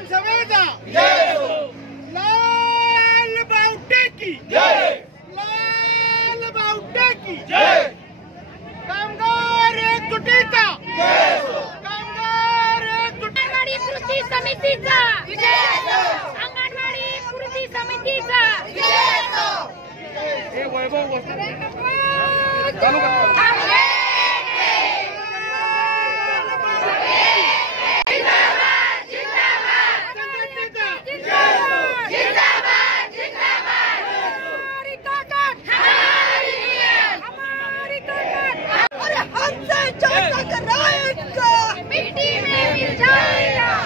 विधानसभेचा जय हो, लाल बावटे की जय, लाल बावटे की जय, कामगार एकजुटीचा जय हो, कामगार अंगणवाडी कृती समितीचा विजय हो, अंगणवाडी कृती समितीचा विजय हो। हे वैभव चालू कर।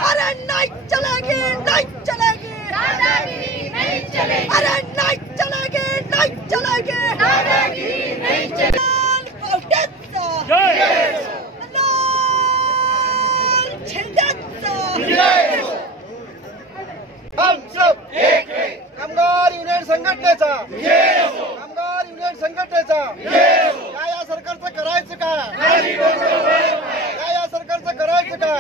अरे नहीं चलेगी, नहीं चलेगी, दादागिरी नहीं चलेगी। हम सब एक है। कामगार युनियन संघटनेचा कामगार युनियन संघटनेचा या सरकारचं करायचं का? या सरकारचं करायचं का?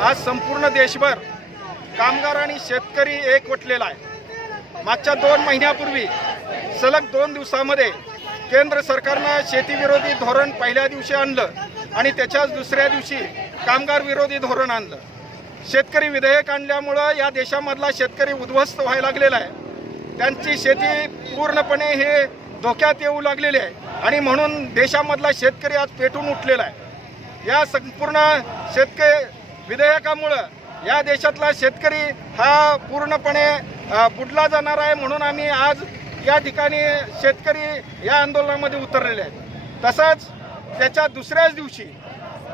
आज संपूर्ण देशभर कामगार आणि शेतकरी एकवटलेला आहे। मागच्या 2 महिन्यापूर्वी सलग 2 दिवसांमध्ये केंद्र सरकारने शेतीविरोधी धोरण पहिल्या दिवशी आणलं आणि त्याच्याच दुसऱ्या दिवशी कामगार विरोधी धोरण आणलं। शेतकरी विधेयक आणल्यामुळं या देशामधला शेतकरी उद्ध्वस्त व्हायला लागलेला आहे. त्यांची शेती पूर्णपणे हे धोक्यात येऊ लागलेली आहे आणि म्हणून देशामधला शेतकरी आज पेटून उठलेला आहे. या संपूर्ण शेतकरी विधेयकामुळं या देशातला शेतकरी हा पूर्णपणे बुडला जाणार आहे. म्हणून आम्ही आज या ठिकाणी शेतकरी या आंदोलनामध्ये उतरलेले आहेत. तसंच त्याच्या दुसऱ्याच दिवशी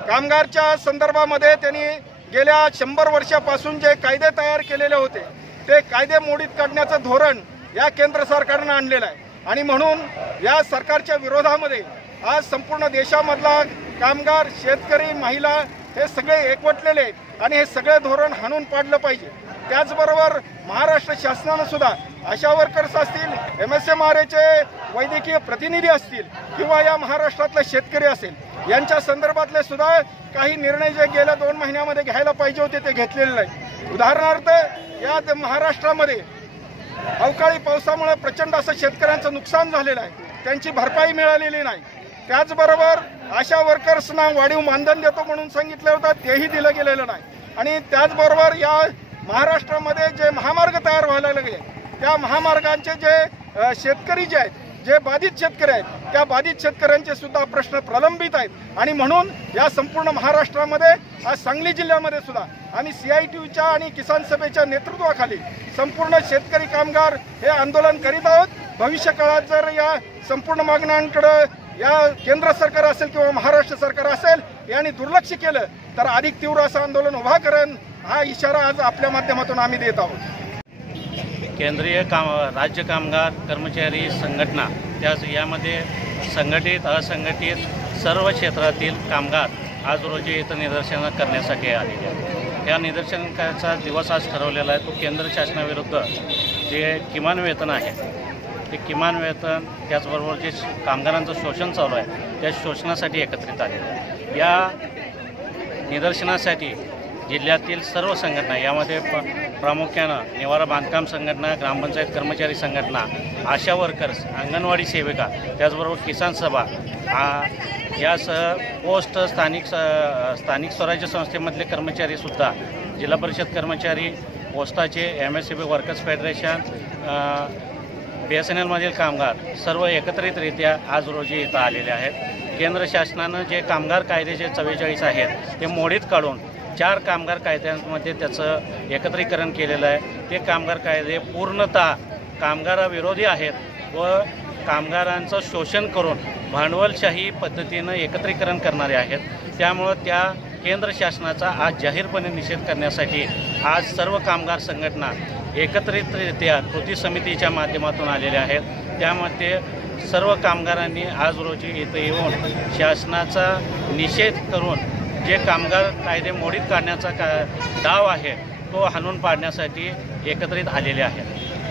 कामगारच्या संदर्भामध्ये त्यांनी गेल्या 100 वर्षापासून जे कायदे तयार केलेले होते ते कायदे मोडीत काढण्याचं धोरण या केंद्र सरकारनं आणलेलं आहे आणि म्हणून या सरकारच्या विरोधामध्ये आज संपूर्ण देशामधला कामगार, शेतकरी, महिला हे सगळे एकवटलेले आहेत आणि हे सगळे धोरण हाणून पाडलं पाहिजे. त्याचबरोबर महाराष्ट्र शासनानं सुद्धा आशा वर्कर्स असतील, MSMRAचे वैद्यकीय प्रतिनिधी असतील किंवा या महाराष्ट्रातले शेतकरी असेल यांच्या संदर्भातले सुद्धा काही निर्णय जे गेल्या 2 महिन्यामध्ये घ्यायला पाहिजे होते ते घेतलेले नाही. उदाहरणार्थ या महाराष्ट्रामध्ये अवकाळी पावसामुळे प्रचंड असं शेतकऱ्यांचं नुकसान झालेलं आहे, त्यांची भरपाई मिळालेली नाही. त्याचबरोबर आशा वर्कर्सना वाढीव मानधन देतो म्हणून सांगितलं होतं तेही दिलं गेलेलं नाही. आणि त्याचबरोबर या महाराष्ट्रामध्ये जे महामार्ग तयार व्हायला लागले त्या महामार्गांचे जे शेतकरी जे आहेत, जे बाधित शेतकरी आहेत, त्या बाधित शेतकऱ्यांचे सुद्धा प्रश्न प्रलंबित आहेत आणि म्हणून या संपूर्ण महाराष्ट्रामध्ये आज सांगली जिल्ह्यामध्ये सुद्धा आम्ही CITUच्या आणि किसान सभेच्या नेतृत्वाखाली संपूर्ण शेतकरी कामगार हे आंदोलन करीत आहोत. भविष्य काळात जर या संपूर्ण मागण्यांकडे या केंद्र सरकार असेल किंवा महाराष्ट्र सरकार असेल यांनी दुर्लक्ष केलं तर अधिक तीव्र असं आंदोलन उभा करेन हा इशारा आज आपल्या माध्यमातून आम्ही देत आहोत. केंद्रीय राज्य कामगार कर्मचारी संघटना यामध्ये संघटित असंघटित सर्व क्षेत्रातील कामगार आज रोजी इथं निदर्शनं करण्यासाठी आलेले आहेत. या निदर्शनाचा दिवस आज ठरवलेला आहे. तो केंद्र शासनाविरुद्ध जे किमान वेतन आहे ते किमान वेतन त्याचबरोबर जे कामगारांचं शोषण चालू आहे त्या शोषणासाठी एकत्रित आलेलं आहे. या निदर्शनासाठी जिल्ह्यातील सर्व संघटना यामध्ये प्रामुख्यानं निवारा बांधकाम संघटना, ग्रामपंचायत कर्मचारी संघटना, आशा वर्कर्स, अंगणवाडी सेविका, त्याचबरोबर किसान सभा यासह पोस्ट स्थानिक स्वराज्य संस्थेमधले कर्मचारीसुद्धा, जिल्हा परिषद कर्मचारी, पोस्टाचे, MSCB वर्कर्स फेडरेशन, BSNL मधील कामगार सर्व एकत्रितरित्या आज रोजी इथं आलेले आहेत. केंद्र शासनानं जे कामगार कायदे जे 44 आहेत ते मोडीत काढून 4 कामगार कायद्यांमध्ये त्याचं एकत्रीकरण केलेलं आहे. ते कामगार कायदे पूर्णतः कामगाराविरोधी आहेत व कामगारांचं शोषण करून भांडवलशाही पद्धतीनं एकत्रीकरण करणारे आहेत. त्यामुळं त्या केंद्र शासनाचा आज जाहीरपणे निषेध करण्यासाठी आज सर्व कामगार संघटना एकत्रितरित्या कृती समितीच्या माध्यमातून आलेल्या आहेत. त्यामध्ये सर्व कामगारांनी आज रोजी इथं येऊन शासनाचा निषेध करून जे कामगार कायदे मोडीत काढण्याचा डाव आहे तो हाणून पाडण्यासाठी एकत्रित आलेले आहेत.